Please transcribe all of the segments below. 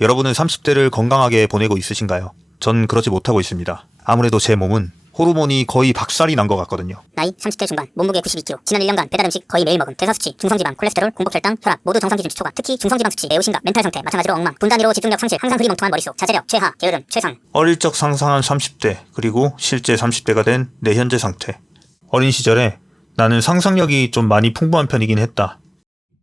여러분은 30대를 건강하게 보내고 있으신가요? 전 그렇지 못하고 있습니다. 아무래도 제 몸은 호르몬이 거의 박살이 난 것 같거든요. 나이 30대 중반, 몸무게 92kg, 지난 1년간 배달 음식 거의 매일 먹음, 대사수치, 중성지방, 콜레스테롤, 공복혈당, 혈압 모두 정상 기준 초과, 특히 중성지방 수치 매우 심각, 멘탈 상태 마찬가지로 엉망, 분단위로 집중력 상실, 항상 흐리멍텅한 머릿속, 자제력, 최하, 게으름, 최상. 어릴 적 상상한 30대, 그리고 실제 30대가 된 내 현재 상태. 어린 시절에 나는 상상력이 좀 많이 풍부한 편이긴 했다.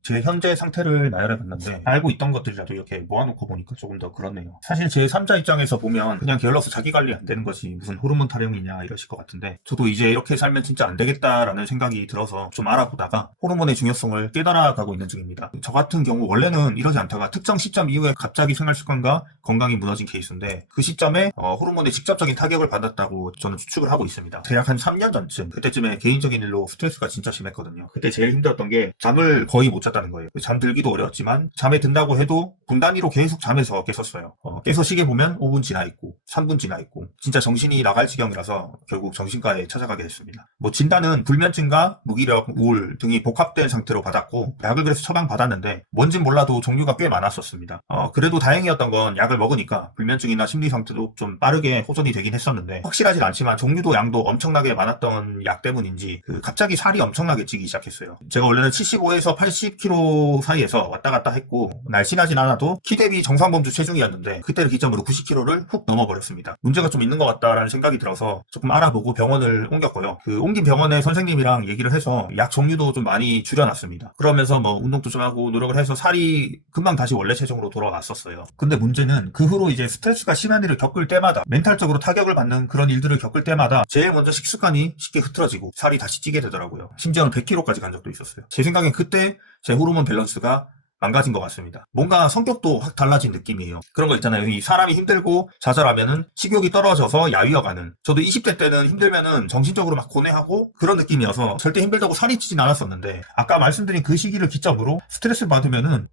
제 현재 상태를 나열해봤는데 알고 있던 것들이라도 이렇게 모아놓고 보니까 조금 더 그렇네요. 사실 제 3자 입장에서 보면 그냥 게을러서 자기관리 안 되는 것이 무슨 호르몬 타령이냐 이러실 것 같은데, 저도 이제 이렇게 살면 진짜 안 되겠다라는 생각이 들어서 좀 알아보다가 호르몬의 중요성을 깨달아가고 있는 중입니다. 저 같은 경우 원래는 이러지 않다가 특정 시점 이후에 갑자기 생활습관과 건강이 무너진 케이스인데, 그 시점에 호르몬에 직접적인 타격을 받았다고 저는 추측을 하고 있습니다. 대략 한 3년 전쯤, 그때쯤에 개인적인 일로 스트레스가 진짜 심했거든요. 그때 제일 힘들었던 게 잠을 거의 못 잤다는 거예요. 잠들기도 어려웠지만 잠에 든다고 해도 분 단위로 계속 잠에서 깼었어요. 깨서 시계 보면 5분 지나 있고 3분 지나 있고 진짜 정신이 나갈 지경이라서 결국 정신과에 찾아가게 됐습니다. 뭐 진단은 불면증과 무기력, 우울 등이 복합된 상태로 받았고, 약을 그래서 처방받았는데 뭔진 몰라도 종류가 꽤 많았었습니다. 그래도 다행이었던 건 약을 먹으니까 불면증이나 심리 상태도 좀 빠르게 호전이 되긴 했었는데, 확실하진 않지만 종류도 양도 엄청나게 많았던 약 때문인지 갑자기 살이 엄청나게 찌기 시작했어요. 제가 원래는 75에서 80kg 사이에서 왔다 갔다 했고, 날씬하진 않아도 키 대비 정상범주 체중이었는데 그때를 기점으로 90kg를 훅 넘어버렸습니다. 문제가 좀 있는 것 같다라는 생각이 들어서 조금 알아보고 병원을 옮겼고요. 옮긴 병원의 선생님이랑 얘기를 해서 약 종류도 좀 많이 줄여놨습니다. 그러면서 뭐 운동도 좀 하고 노력을 해서 살이 금방 다시 원래 체중으로 돌아왔었어요. 근데 문제는 그 후로 이제 스트레스가 심한 일을 겪을 때마다, 멘탈적으로 타격을 받는 그런 일들을 겪을 때마다 제일 먼저 식습관이 쉽게 흐트러지고 살이 다시 찌게 되더라고요. 심지어는 100kg까지 간 적도 있었어요. 제 생각엔 그때 제 호르몬 밸런스가 망가진 것 같습니다. 뭔가 성격도 확 달라진 느낌이에요. 그런 거 있잖아요. 이 사람이 힘들고 좌절하면은 식욕이 떨어져서 야위어가는. 저도 20대 때는 힘들면은 정신적으로 막 고뇌하고 그런 느낌이어서 절대 힘들다고 살이 찌진 않았었는데, 아까 말씀드린 그 시기를 기점으로 스트레스 받으면은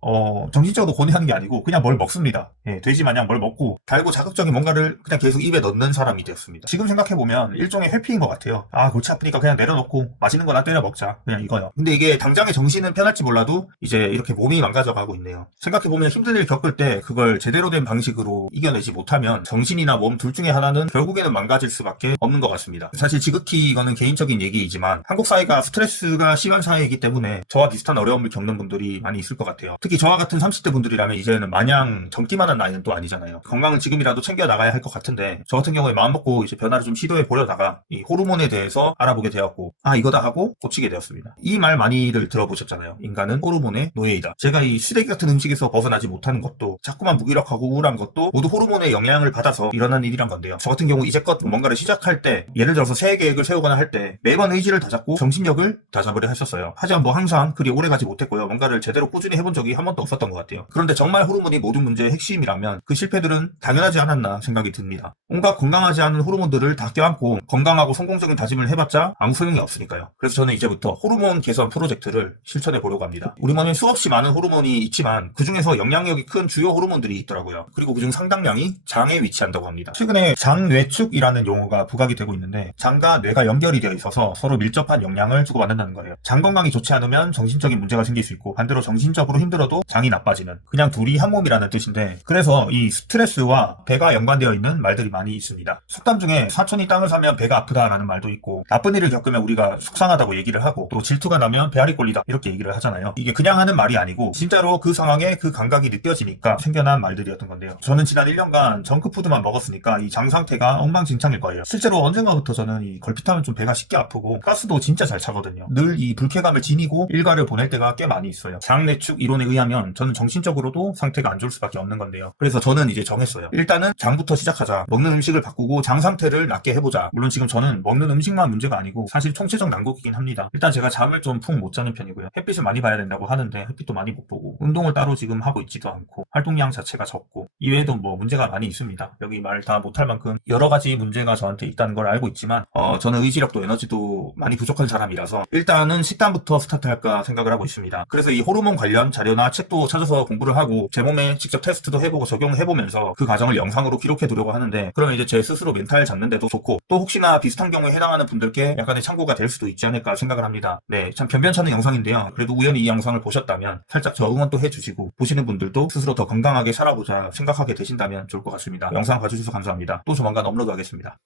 정신적으로 고뇌하는 게 아니고 그냥 뭘 먹습니다. 돼지 마냥 뭘 먹고 달고 자극적인 뭔가를 그냥 계속 입에 넣는 사람이 되었습니다. 지금 생각해보면 일종의 회피인 것 같아요. 골치 아프니까 그냥 내려놓고 맛있는 거나 때려 먹자, 그냥 이거요. 근데 이게 당장의 정신은 편할지 몰라도 이제 이렇게 몸이 망가져가고 있네요. 생각해보면 힘든 일 겪을 때 그걸 제대로 된 방식으로 이겨내지 못하면 정신이나 몸 둘 중에 하나는 결국에는 망가질 수밖에 없는 것 같습니다. 사실 지극히 이거는 개인적인 얘기이지만 한국 사회가 스트레스가 심한 사회이기 때문에 저와 비슷한 어려움을 겪는 분들이 많이 있을 것 같아요. 특히 저와 같은 30대 분들이라면 이제는 마냥 젊기만 한 나이는 또 아니잖아요. 건강은 지금이라도 챙겨 나가야 할 것 같은데, 저 같은 경우에 마음먹고 이제 변화를 좀 시도해 보려다가 이 호르몬에 대해서 알아보게 되었고, 이거다 하고 고치게 되었습니다. 이 말 많이들 들어보셨잖아요. 인간은 호르몬의 노예이다. 제가 이 쓰레기 같은 음식에서 벗어나지 못하는 것도, 자꾸만 무기력하고 우울한 것도 모두 호르몬의 영향을 받아서 일어난 일이란 건데요. 저 같은 경우 이제껏 뭔가를 시작할 때, 예를 들어서 새해 계획을 세우거나 할 때 매번 의지를 다잡고 정신력을 다잡으려 했었어요. 하지만 뭐 항상 그리 오래가지 못했고요. 뭔가를 제대로 꾸준히 해본 적이 한 번도 없었던 것 같아요. 그런데 정말 호르몬이 모든 문제의 핵심이라면 그 실패들은 당연하지 않았나 생각이 듭니다. 온갖 건강하지 않은 호르몬들을 다 껴안고 건강하고 성공적인 다짐을 해봤자 아무 소용이 없으니까요. 그래서 저는 이제부터 호르몬 개선 프로젝트를 실천해 보려고 합니다. 우리 몸에 수없이 많은 호르몬이 있지만 그 중에서 영향력이 큰 주요 호르몬들이 있더라고요. 그리고 그중 상당량이 장에 위치한다고 합니다. 최근에 장뇌축이라는 용어가 부각이 되고 있는데, 장과 뇌가 연결이 되어 있어서 서로 밀접한 영향을 주고받는다는 거예요. 장 건강이 좋지 않으면 정신적인 문제가 생길 수 있고, 반대로 정신적으로 힘들어도 장이 나빠지는, 그냥 둘이 한 몸이라는 뜻인데, 그래서 이 스트레스와 배가 연관되어 있는 말들이 많이 있습니다. 속담 중에 사촌이 땅을 사면 배가 아프다라는 말도 있고, 나쁜 일을 겪으면 우리가 속상하다고 얘기를 하고, 또 질투가 나면 배알이 꼴리다 이렇게 얘기를 하잖아요. 이게 그냥 하는 말이 아니고 진짜로 그 상황에 그 감각이 느껴지니까 생겨난 말들이었던 건데요. 저는 지난 1년간 정크푸드만 먹었으니까 이 장 상태가 엉망진창일 거예요. 실제로 언젠가부터 저는 이 걸핏하면 좀 배가 쉽게 아프고 가스도 진짜 잘 차거든요. 늘 이 불쾌감을 지니고 일과를 보낼 때가 꽤 많이 있어요. 장내축 이론에 의하면 저는 정신적으로도 상태가 안 좋을 수밖에 없는 건데요. 그래서 저는 이제 정했어요. 일단은 장부터 시작하자. 먹는 음식을 바꾸고 장 상태를 낫게 해보자. 물론 지금 저는 먹는 음식만 문제가 아니고 사실 총체적 난국이긴 합니다. 일단 제가 잠을 좀 푹 못 자는 편이고요. 햇빛을 많이 봐야 된다고 하는데 햇빛도 많이 못 보고, 운동을 따로 지금 하고 있지도 않고, 활동량 자체가 적고, 이외에도 뭐 문제가 많이 있습니다. 여기 말 다 못할 만큼 여러 가지 문제가 저한테 있다는 걸 알고 있지만 저는 의지력도 에너지도 많이 부족한 사람이라서 일단은 식단부터 스타트할까 생각을 하고 있습니다. 그래서 이 호르몬 관련 자료나 책도 찾아서 공부를 하고 제 몸에 직접 테스트도 해보고 적용해보면서 그 과정을 영상으로 기록해 두려고 하는데, 그러면 이제 제 스스로 멘탈 잡는 데도 좋고, 또 혹시나 비슷한 경우에 해당하는 분들께 약간의 참고가 될 수도 있지 않을까 생각을 합니다. 네, 참 변변찮은 영상인데요. 그래도 우연히 이 영상을 보셨다면 살짝 저 응원도 해주시고 보시는 분들도 스스로 더 건강하게 살아보자 생각하게 되신다면 좋을 것 같습니다. 영상 봐주셔서 감사합니다. 또 조만간 업로드하겠습니다.